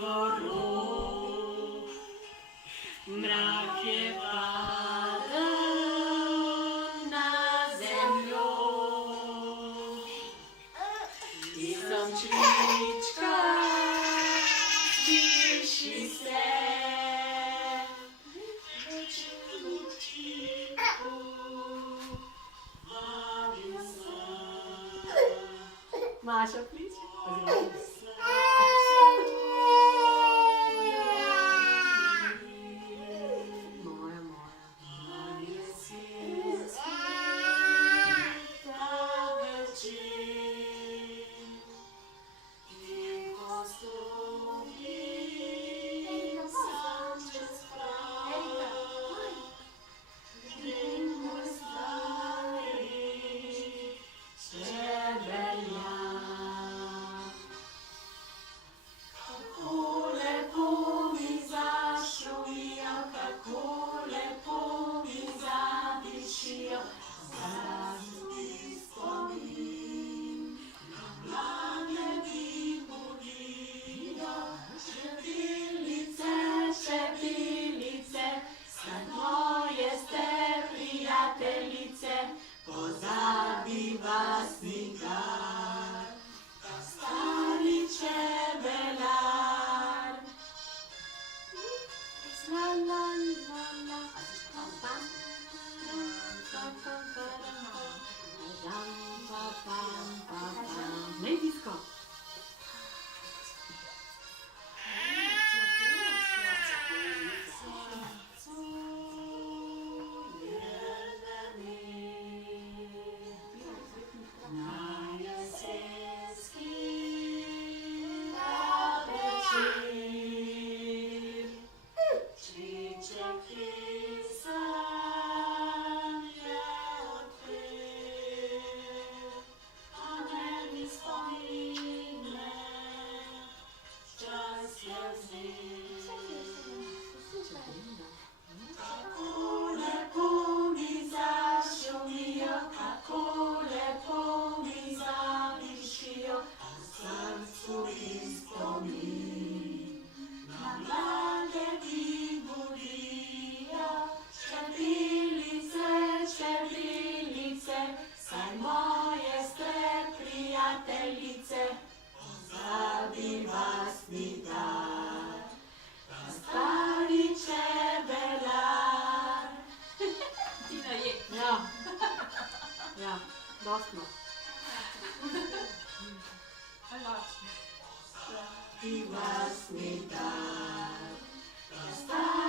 horor. Mrak je padel na zemljo i sončnička sliši se večernu tihu vabi se. Maša kliče? Pozabi vas nikar, stari čebelar. La la la la. Ne disko. Saj moje ste prijateljice, pozabi vas nikdar, stari čebelar. Tina je. Ja, dostno. Pozabi vas nikdar, stari čebelar.